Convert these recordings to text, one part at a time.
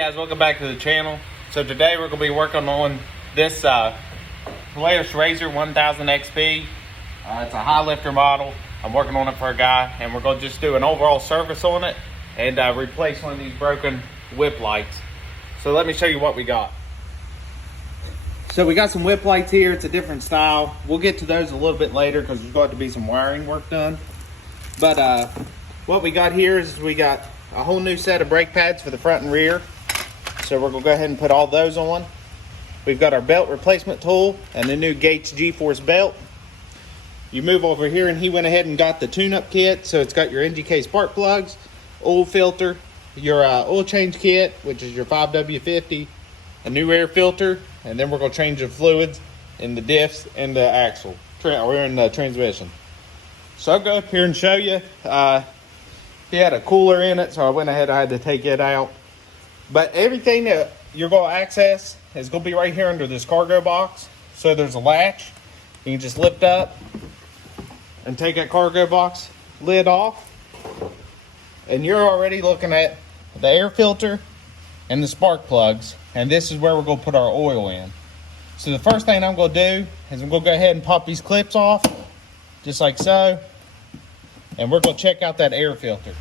guys, welcome back to the channel. So today we're going to be working on this Polaris RZR 1000 XP. It's a high lifter model. I'm working on it for a guy, and we're going to just do an overall service on it and replace one of these broken whip lights. So let me show you what we got. So we got some whip lights here. It's a different style. We'll get to those a little bit later because there's going to be some wiring work done. But what we got here is we got a whole new set of brake pads for the front and rear. So we're gonna go ahead and put all those on. We've got our belt replacement tool and the new Gates G-Force belt. You move over here and he went ahead and got the tune-up kit. So it's got your NGK spark plugs, oil filter, your oil change kit, which is your 5W50, a new air filter, and then we're gonna change the fluids in the diffs and the axle, or in the transmission. So I'll go up here and show you. He had a cooler in it, so I went ahead, I had to take it out. But everything that you're going to access is going to be right here under this cargo box. So there's a latch. You can just lift up and take that cargo box lid off. And you're already looking at the air filter and the spark plugs. And this is where we're going to put our oil in. So the first thing I'm going to do is I'm going to go ahead and pop these clips off, just like so. And we're going to check out that air filter.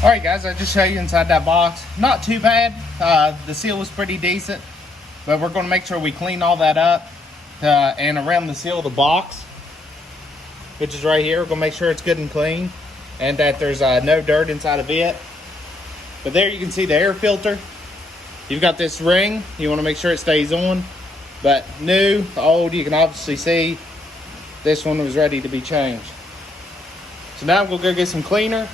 All right, guys, I'll just show you inside that box. Not too bad. The seal was pretty decent, but we're going to make sure we clean all that up. And around the seal of the box, which is right here, we're going to make sure it's good and clean and that there's no dirt inside of it. But there you can see the air filter. You've got this ring. You want to make sure it stays on. But new, old, you can obviously see this one was ready to be changed. So now we'll go get some cleaner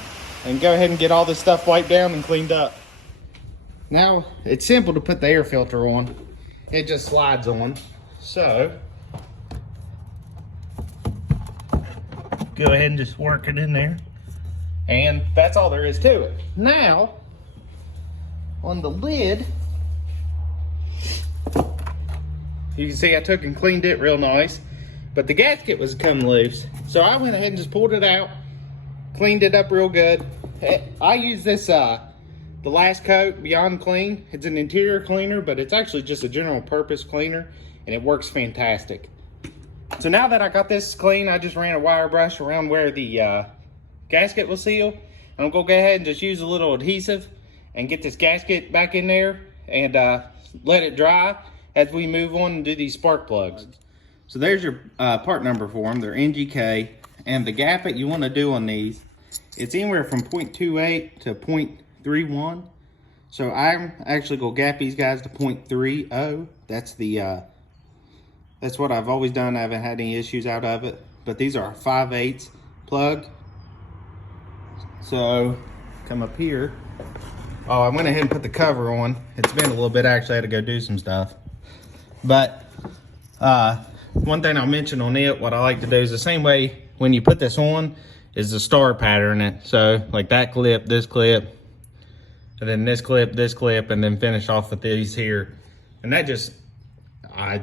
and go ahead and get all this stuff wiped down and cleaned up. Now, it's simple to put the air filter on. It just slides on. So, go ahead and just work it in there. And that's all there is to it. Now, on the lid, you can see I took and cleaned it real nice, but the gasket was coming loose. So I went ahead and just pulled it out, cleaned it up real good. I use this, the last coat, Beyond Clean. It's an interior cleaner, but it's actually just a general purpose cleaner, and it works fantastic. So now that I got this clean, I just ran a wire brush around where the gasket will seal. I'm gonna go ahead and just use a little adhesive and get this gasket back in there and let it dry as we move on and do these spark plugs. So there's your part number for them. They're NGK. And the gap that you want to do on these, it's anywhere from 0.28 to 0.31. So I'm actually going to gap these guys to 0.30. That's what I've always done. I haven't had any issues out of it. But these are 5/8 plug. So come up here. Oh, I went ahead and put the cover on. It's been a little bit, actually. I had to go do some stuff. But one thing I'll mention on it, what I like to do is the same way when you put this on is the star pattern it. So like that clip, this clip, and then this clip, and then finish off with these here. And that just, I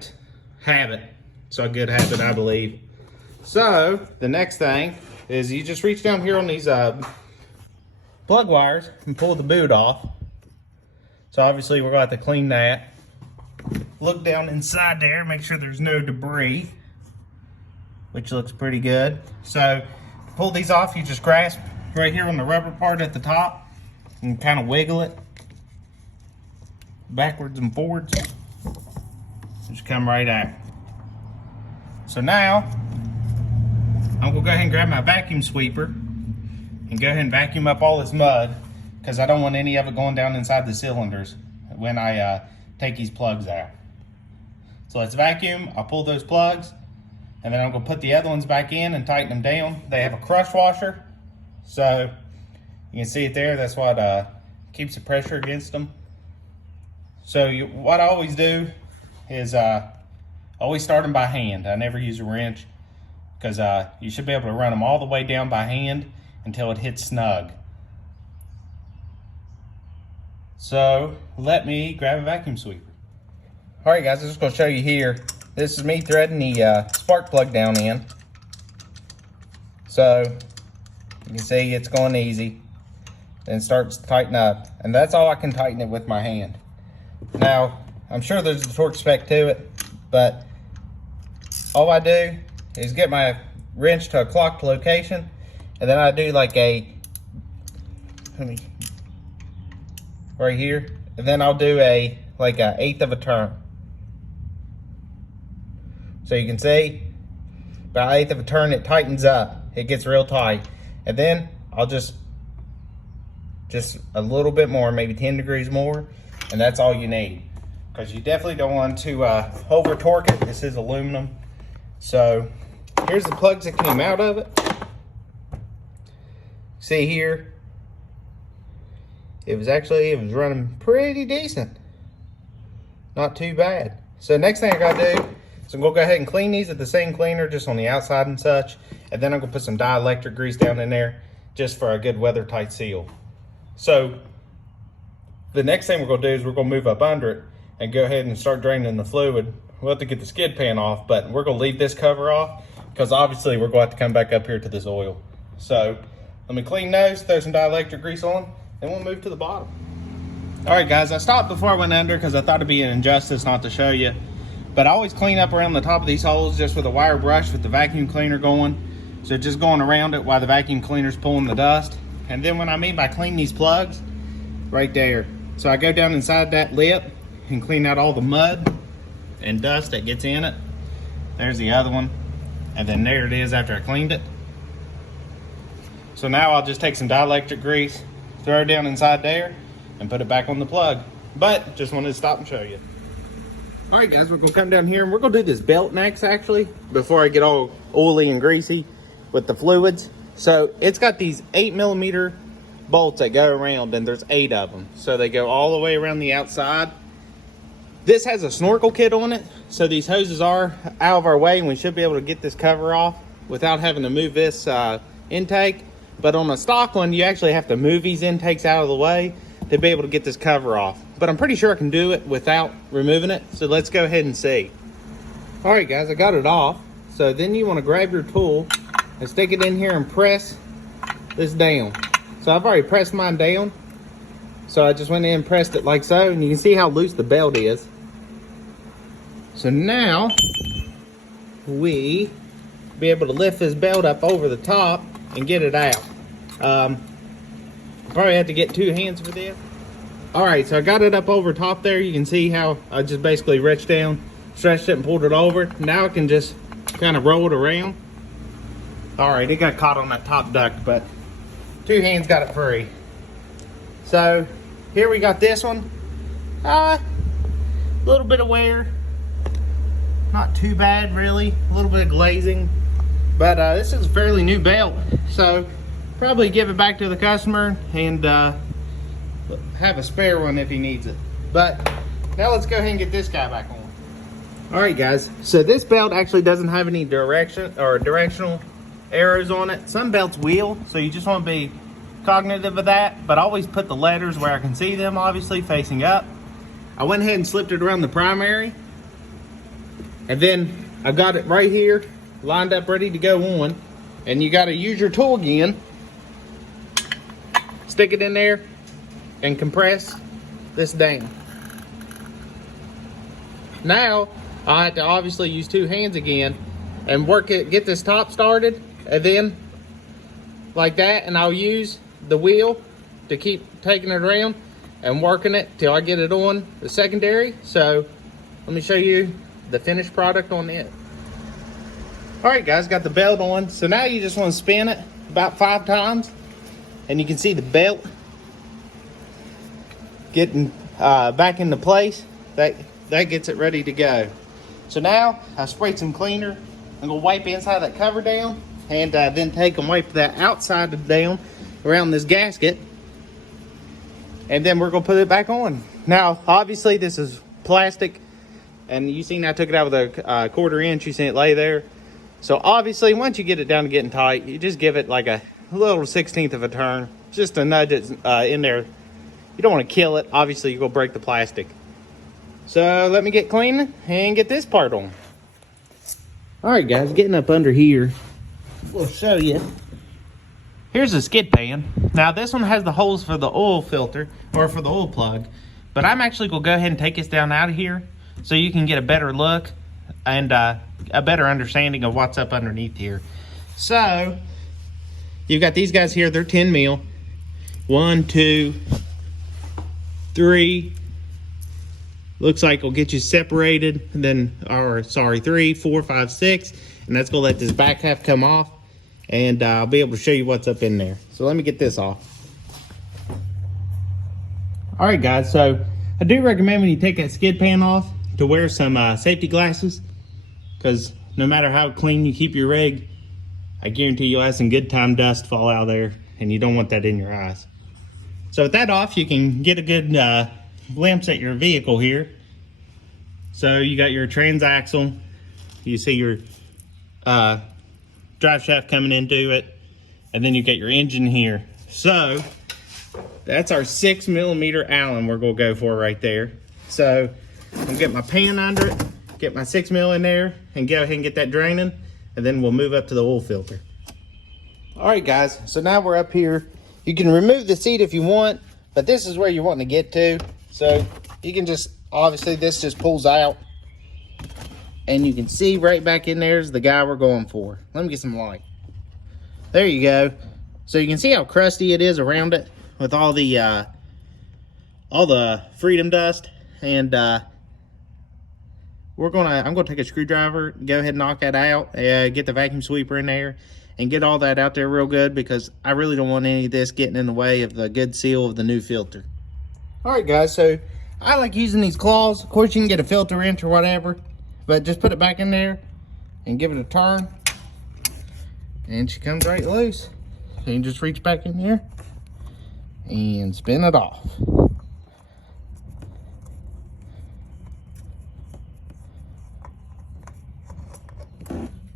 have it. So a good habit, I believe. So the next thing is you just reach down here on these plug wires and pull the boot off. So obviously we're going to have to clean that. Look down inside there, make sure there's no debris, which looks pretty good. So to pull these off, you just grasp right here on the rubber part at the top and kind of wiggle it backwards and forwards. Just come right out. So now I'm gonna go ahead and grab my vacuum sweeper and go ahead and vacuum up all this mud, because I don't want any of it going down inside the cylinders when I take these plugs out. So let's vacuum. I'll pull those plugs, and then I'm gonna put the other ones back in and tighten them down. They have a crush washer, so you can see it there. That's what keeps the pressure against them. So what I always do is always start them by hand. I never use a wrench, because you should be able to run them all the way down by hand until it hits snug. So let me grab a vacuum sweeper. All right, guys, I'm just gonna show you here. This is me threading the spark plug down in. So you can see it's going easy. and starts to tighten up. And that's all I can tighten it with my hand. Now, I'm sure there's a torque spec to it, but all I do is get my wrench to a clocked location, and then I do like a, right here, and then I'll do like a 1/8 of a turn. So you can see, about 1/8 of a turn, it tightens up. It gets real tight. And then I'll just a little bit more, maybe 10 degrees more, and that's all you need. Because you definitely don't want to over torque it. This is aluminum. So here's the plugs that came out of it. See here, it was running pretty decent. Not too bad. So next thing I gotta do is I'm gonna go ahead and clean these with the same cleaner, just on the outside and such. And then I'm gonna put some dielectric grease down in there just for a good weather tight seal. So the next thing we're gonna do is we're gonna move up under it and go ahead and start draining the fluid. We'll have to get the skid pan off, but we're gonna leave this cover off because obviously we're going to have to come back up here to this oil. So let me clean those, throw some dielectric grease on, and we'll move to the bottom. All right, guys, I stopped before I went under because I thought it'd be an injustice not to show you. But I always clean up around the top of these holes just with a wire brush with the vacuum cleaner going. So just going around it while the vacuum cleaner's pulling the dust. And then when I mean by clean these plugs, right there. So I go down inside that lip and clean out all the mud and dust that gets in it. There's the other one. And then there it is after I cleaned it. So now I'll just take some dielectric grease, throw it down inside there, and put it back on the plug. But just wanted to stop and show you. All right, guys, we're gonna come down here and we're gonna do this belt next, actually, before I get all oily and greasy with the fluids. So it's got these 8mm bolts that go around, and there's 8 of them. So they go all the way around the outside. This has a snorkel kit on it, so these hoses are out of our way, and we should be able to get this cover off without having to move this intake. But on a stock one, you actually have to move these intakes out of the way to be able to get this cover off. But I'm pretty sure I can do it without removing it. So let's go ahead and see. All right, guys, I got it off. So then you want to grab your tool and stick it in here and press this down. So I've already pressed mine down. So I just went in and pressed it like so, and you can see how loose the belt is. So now we be able to lift this belt up over the top and get it out. Probably have to get 2 hands for this. All right, so I got it up over top there. You can see how I just basically reached down, stretched it, and pulled it over. Now I can just kind of roll it around. All right, it got caught on that top duct, but 2 hands got it free. So here we got this one. A little bit of wear. Not too bad, really. A little bit of glazing. But this is a fairly new belt. So probably give it back to the customer and have a spare one if he needs it. But now let's go ahead and get this guy back on. All right, guys, so this belt actually doesn't have any direction or directional arrows on it. Some belts will, so you just want to be cognitive of that, but always put the letters where I can see them, obviously facing up. I went ahead and slipped it around the primary, and then I've got it right here lined up ready to go on. And you got to use your tool again, stick it in there, and compress this down. Now I have to obviously use 2 hands again and work it, get this top started, and then like that, and I'll use the wheel to keep taking it around and working it till I get it on the secondary. So let me show you the finished product on it. All right, guys, got the belt on. So now you just want to spin it about 5 times, and you can see the belt getting back into place. That gets it ready to go. So now I sprayed some cleaner. I'm gonna wipe inside that cover down, and then take and wipe that outside down around this gasket, and then we're gonna put it back on. Now, obviously, this is plastic, and you seen I took it out with a 1/4 inch. You seen it lay there. So obviously, once you get it down to getting tight, you just give it like a little 1/16 of a turn, just to nudge it in there. You don't want to kill it. Obviously, you're gonna break the plastic. So let me get cleaning and get this part on. All right, guys, getting up under here, we'll show you. Here's a skid pan. Now this one has the holes for the oil filter, or for the oil plug, But I'm actually gonna go ahead and take this down out of here so you can get a better look and a better understanding of what's up underneath here. So you've got these guys here, they're 10 mil. 1, 2, 3. Looks like it'll get you separated, and then, or sorry, 3, 4, 5, 6. And that's gonna let this back half come off, and I'll be able to show you what's up in there. So let me get this off. All right, guys, so I do recommend when you take that skid pan off to wear some safety glasses, because no matter how clean you keep your rig, I guarantee you'll have some good time dust fall out there, and you don't want that in your eyes. So with that off, you can get a good glimpse at your vehicle here. So you got your transaxle, you see your drive shaft coming into it, and then you get your engine here. So that's our 6mm Allen we're gonna go for right there. So I'm gonna get my pan under it, get my 6mm in there, and go ahead and get that draining, and then we'll move up to the oil filter. All right, guys, so now we're up here. You can remove the seat if you want, but this is where you're wanting to get to. So you can just, obviously this just pulls out, and you can see right back in there is the guy we're going for. Let me get some light. There you go. So you can see how crusty it is around it with all the freedom dust. And I'm gonna take a screwdriver, go ahead and knock that out, get the vacuum sweeper in there, and get all that out there real good, because I really don't want any of this getting in the way of the good seal of the new filter. All right, guys, so I like using these claws. Of course, you can get a filter wrench or whatever, but just put it back in there and give it a turn, and she comes right loose. So you can just reach back in here and spin it off.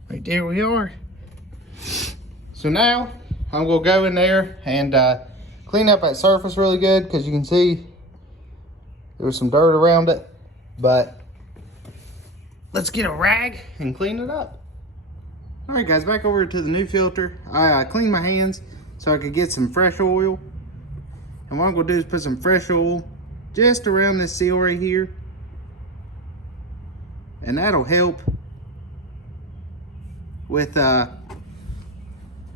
Right there we are. So now I'm gonna go in there and clean up that surface really good, because you can see there was some dirt around it. But let's get a rag and clean it up. All right, guys, back over to the new filter. I cleaned my hands so I could get some fresh oil. And what I'm gonna do is put some fresh oil just around this seal right here. And that'll help with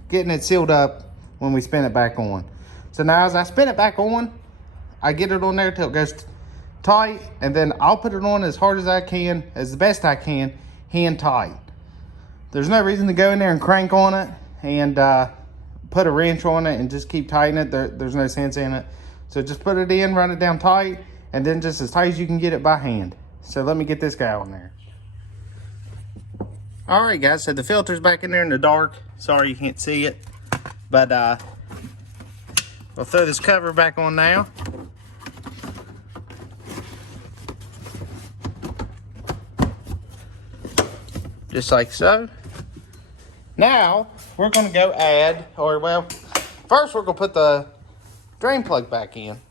getting it sealed up when we spin it back on. So now as I spin it back on, I get it on there till it goes tight, and then I'll put it on as hard as I can, as the best I can, hand tight. There's no reason to go in there and crank on it and put a wrench on it and just keep tightening it. There's no sense in it. So just put it in, run it down tight, and then just as tight as you can get it by hand. So let me get this guy on there. All right, guys, so the filter's back in there in the dark. Sorry you can't see it, but we'll throw this cover back on now. Just like so. Now we're gonna go add, or well, first we're gonna put the drain plug back in.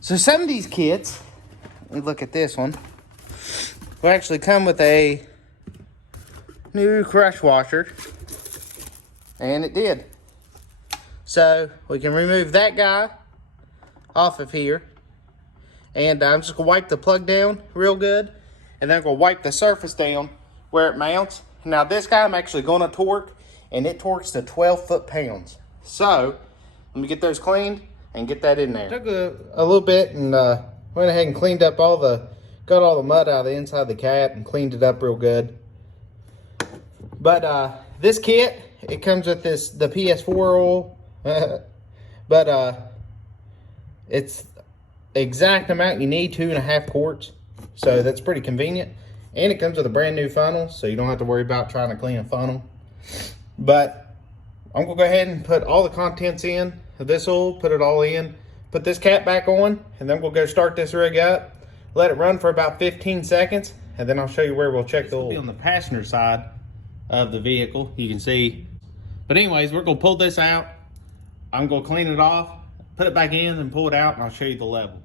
So some of these kits, let me look at this one, will actually come with a new crush washer, and it did. So we can remove that guy off of here, and I'm just gonna wipe the plug down real good, and then I'm gonna wipe the surface down where it mounts. Now this guy I'm actually gonna torque, and it torques to 12 foot-pounds. So let me get those cleaned and get that in there. Took a little bit and went ahead and cleaned up got all the mud out of the inside of the cap and cleaned it up real good. But this kit, it comes with the PS4 oil, but it's the exact amount you need, 2.5 quarts. So that's pretty convenient. And it comes with a brand new funnel, so you don't have to worry about trying to clean a funnel. But I'm gonna go ahead and put all the contents in of this oil, put it all in, put this cap back on, and then we'll go start this rig up, let it run for about 15 seconds, and then I'll show you where we'll check the oil. This will be on the passenger side of the vehicle, you can see. But anyways, we're gonna pull this out. I'm gonna clean it off, put it back in, and pull it out, and I'll show you the level.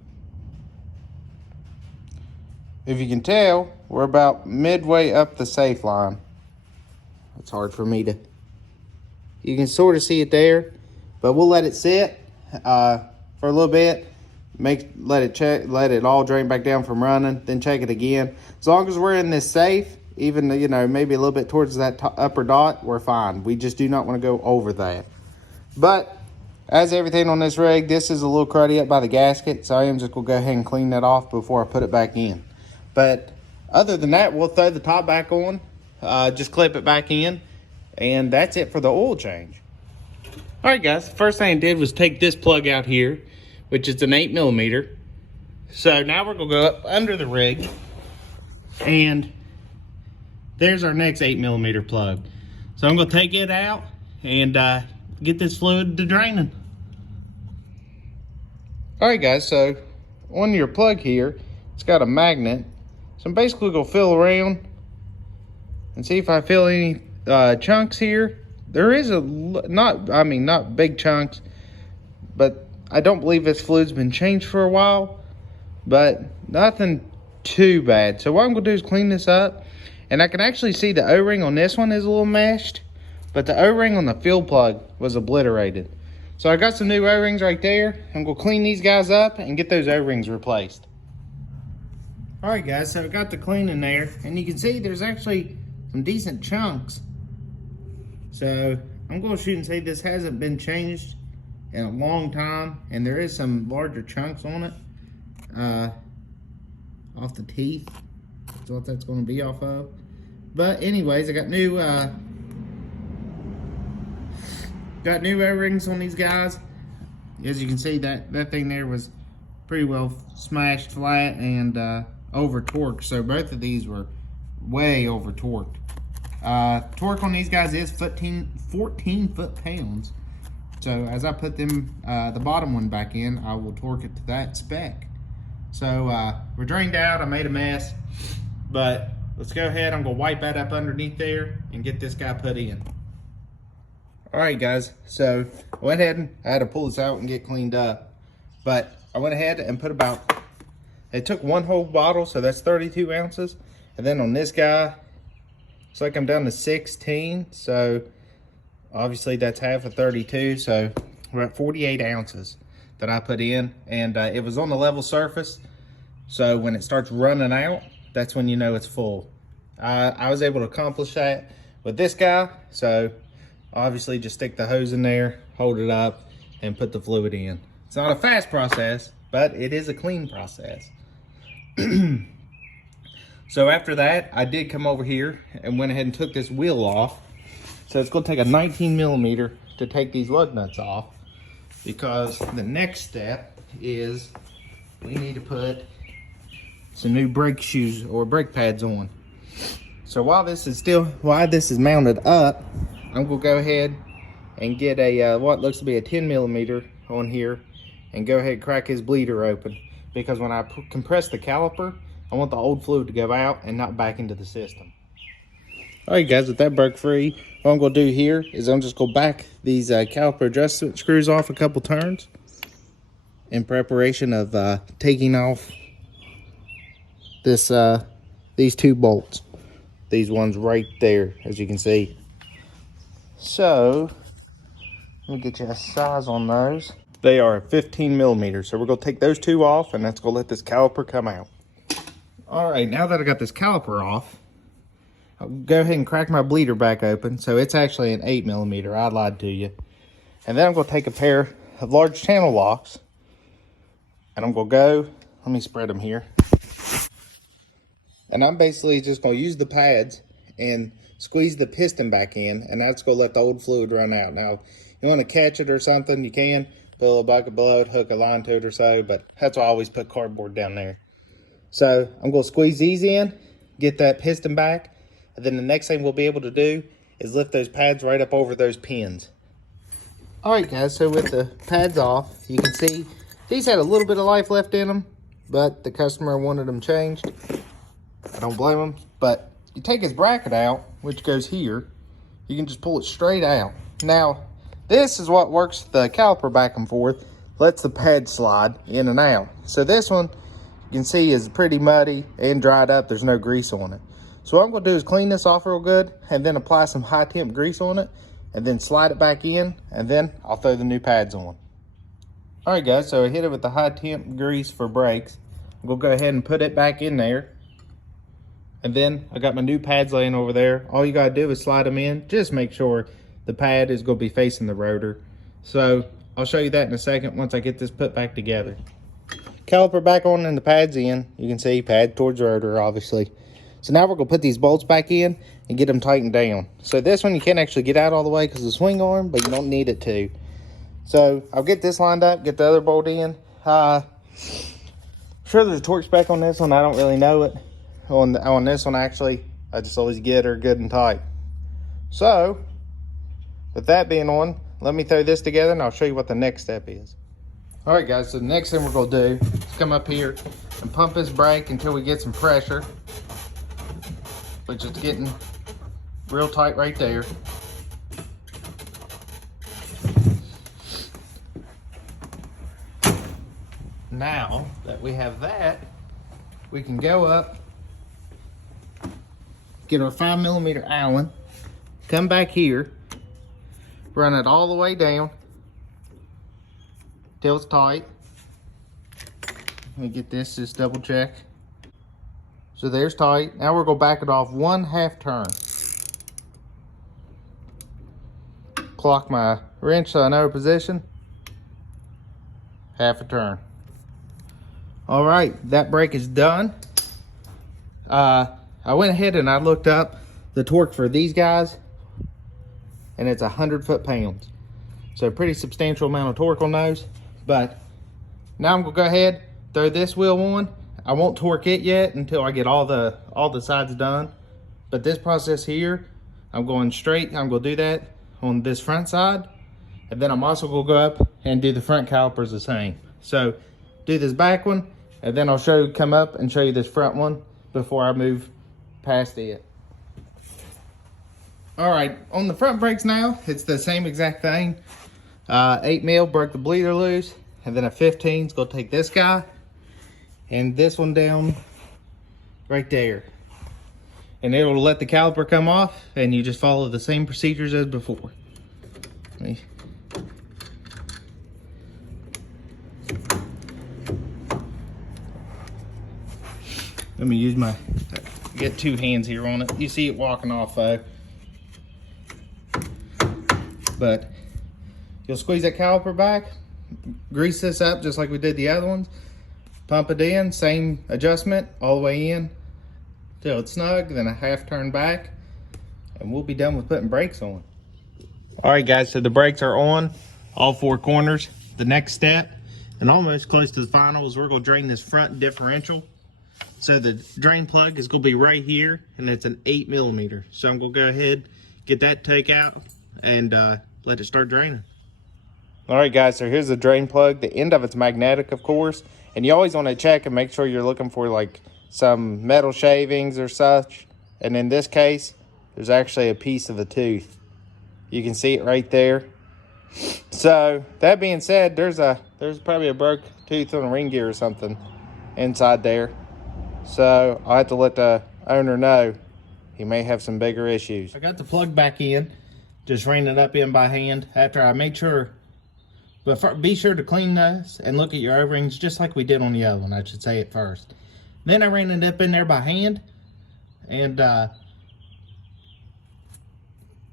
If you can tell, we're about midway up the safe line. It's hard for me to, you can sort of see it there, but we'll let it sit for a little bit, let it all drain back down from running, then check it again. As long as we're in this safe, even, you know, maybe a little bit towards that upper dot, we're fine. We just do not want to go over that. But as everything on this rig, this is a little cruddy up by the gasket, so I am just gonna go ahead and clean that off before I put it back in. But other than that, we'll throw the top back on, just clip it back in, and that's it for the oil change. All right, guys, the first thing I did was take this plug out here, which is an 8mm. So now we're gonna go up under the rig, and there's our next 8mm plug. So I'm gonna take it out and get this fluid to draining. All right, guys, so on your plug here, it's got a magnet. So I'm basically gonna feel around and see if I feel any chunks here. There is not big chunks, but I don't believe this fluid's been changed for a while, but nothing too bad. So what I'm gonna do is clean this up, and I can actually see the O-ring on this one is a little meshed, but the O-ring on the fuel plug was obliterated. So I got some new O-rings right there. I'm gonna clean these guys up and get those O-rings replaced. All right, guys, so I got the cleaning there, and you can see there's actually some decent chunks. So I'm gonna shoot and say this hasn't been changed in a long time, and there is some larger chunks on it, off the teeth. That's what that's gonna be off of. But anyways, I got new O-rings on these guys. As you can see, that thing there was pretty well smashed flat and over torqued. So both of these were way over torqued. Torque on these guys is 14 foot-pounds. So as I put them, the bottom one back in, I will torque it to that spec. So we're drained out. I made a mess, but let's go ahead. I'm gonna wipe that up underneath there and get this guy put in. All right, guys, so I went ahead and I had to pull this out and get cleaned up, but I went ahead and put it took one whole bottle, so that's 32 ounces. And then on this guy, it's like I'm down to 16, so obviously that's half of 32, so we're at 48 ounces that I put in, and it was on the level surface, so when it starts running out, that's when you know it's full. I was able to accomplish that with this guy, so obviously just stick the hose in there, hold it up, and put the fluid in. It's not a fast process, but it is a clean process. So after that, I did come over here and went ahead and took this wheel off. So it's gonna take a 19mm to take these lug nuts off, because the next step is we need to put some new brake shoes or brake pads on. So while this is mounted up, I'm gonna go ahead and get a what looks to be a 10mm on here and go ahead and crack his bleeder open, because when I compress the caliper, I want the old fluid to go out and not back into the system. All right, guys, with that broke free, what I'm gonna do here is I'm just gonna back these caliper adjustment screws off a couple turns in preparation of taking off these two bolts. These ones right there, as you can see. So, let me get you a size on those. They are 15mm, so we're gonna take those two off, and that's gonna let this caliper come out. All right, now that I got this caliper off, I'll go ahead and crack my bleeder back open. So it's actually an 8mm, I lied to you. And then I'm gonna take a pair of large channel locks, and I'm gonna go, let me spread them here. And I'm basically just gonna use the pads and squeeze the piston back in, and that's gonna let the old fluid run out. Now, you wanna catch it or something, you can. Put a little bucket below it, hook a line to it or so, but that's why I always put cardboard down there. So I'm gonna squeeze these in, get that piston back, and then the next thing we'll be able to do is lift those pads right up over those pins. All right, guys, so with the pads off, you can see these had a little bit of life left in them, but the customer wanted them changed. I don't blame them, but you take his bracket out, which goes here, you can just pull it straight out. Now, this is what works the caliper back and forth, lets the pad slide in and out. So this one, you can see, is pretty muddy and dried up. There's no grease on it. So what I'm gonna do is clean this off real good and then apply some high temp grease on it and then slide it back in, and then I'll throw the new pads on. All right, guys, so I hit it with the high temp grease for brakes. We'll go ahead and put it back in there. And then I got my new pads laying over there. All you gotta do is slide them in. Just make sure the pad is gonna be facing the rotor. So I'll show you that in a second once I get this put back together. Caliper back on and the pads in. You can see pad towards rotor, obviously. So now we're gonna put these bolts back in and get them tightened down. So this one you can't actually get out all the way because of the swing arm, but you don't need it to. So I'll get this lined up, get the other bolt in. Sure there's a torque spec on this one, I don't really know it. On this one, actually, I just always get her good and tight. So, with that being on, let me throw this together and I'll show you what the next step is. All right, guys, so the next thing we're gonna do is come up here and pump this brake until we get some pressure, which is getting real tight right there. Now that we have that, we can go up, get our 5mm Allen, come back here, run it all the way down till it's tight. Let me get this, just double check. So there's tight. Now we're gonna back it off 1/2 turn. Clock my wrench so I know position. 1/2 turn. All right, that brake is done. I went ahead and I looked up the torque for these guys, and it's 100 foot-pounds. So a pretty substantial amount of torque on those. But now I'm gonna go ahead, throw this wheel on. I won't torque it yet until I get all the sides done. But this process here, I'm going straight. I'm gonna do that on this front side. And then I'm also gonna go up and do the front calipers the same. So do this back one, and then I'll come up and show you this front one before I move past it. All right, on the front brakes now, it's the same exact thing. 8mm broke the bleeder loose, and then a 15 is gonna take this guy and this one down right there. And it'll let the caliper come off, and you just follow the same procedures as before. Let me use my, get two hands here on it. You see it walking off though. But you'll squeeze that caliper back, grease this up just like we did the other ones, pump it in, same adjustment all the way in till it's snug, then a 1/2 turn back, and we'll be done with putting brakes on. All right, guys, so the brakes are on, all 4 corners. The next step, and almost close to the final, is we're gonna drain this front differential. So the drain plug is gonna be right here, and it's an 8mm. So I'm gonna go ahead, get that take out, and let it start draining. All right, guys, so here's the drain plug. The end of it's magnetic, of course, and you always wanna check and make sure you're looking for like some metal shavings or such. And in this case, there's actually a piece of a tooth. You can see it right there. So that being said, there's probably a broke tooth on a ring gear or something inside there. So I'll have to let the owner know he may have some bigger issues. I got the plug back in, just ran it up in by hand after I made sure, but be sure to clean this and look at your O-rings just like we did on the other one, I should say it first. Then I ran it up in there by hand, and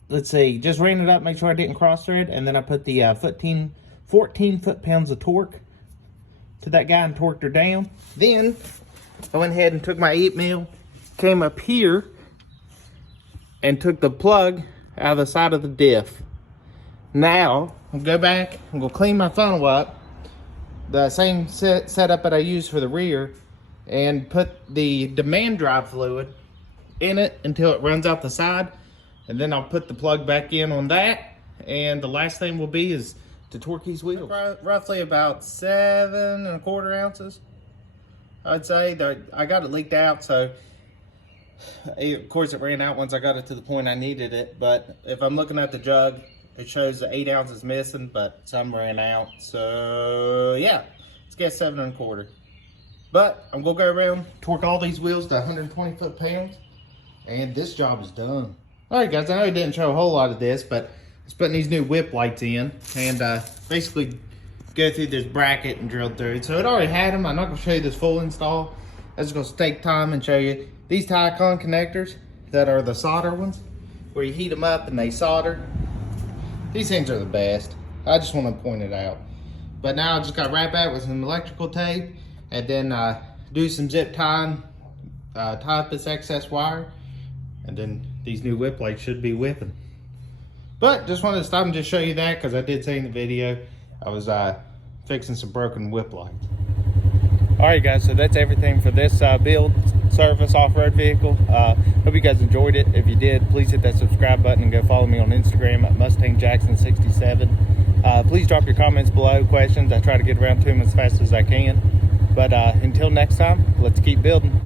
let's see, just ran it up, make sure I didn't cross thread, and then I put the 14 foot-pounds of torque to that guy and torqued her down. Then I went ahead and took my 8mm, came up here, and took the plug out of the side of the diff. Now, I'll go back, I'm gonna clean my funnel up, the same setup that I used for the rear, and put the demand drive fluid in it until it runs out the side, and then I'll put the plug back in on that, and the last thing will be is to torque these wheels. Roughly about 7 1/4 ounces. I'd say that I got it leaked out, so of course it ran out once I got it to the point I needed it. But if I'm looking at the jug, it shows the 8 ounces missing, but some ran out. So yeah, let's get 7 1/4. But I'm gonna go around, torque all these wheels to 120 foot-pounds, and this job is done. All right, guys, I know it didn't show a whole lot of this, but it's putting these new whip lights in, and basically go through this bracket and drill through it. So it already had them. I'm not going to show you this full install. I'm just going to take time and show you these Tycon connectors that are the solder ones, where you heat them up and they solder. These things are the best. I just want to point it out. But now I just got to wrap that with some electrical tape and then do some zip tying, tie up this excess wire, and then these new whip lights should be whipping. But just wanted to stop and just show you that, because I did say in the video I was fixing some broken whip lights. Alright guys, so that's everything for this build service off-road vehicle. Hope you guys enjoyed it. If you did, please hit that subscribe button and go follow me on Instagram at MustangJackson67. Please drop your comments below, questions. I try to get around to them as fast as I can. But until next time, let's keep building.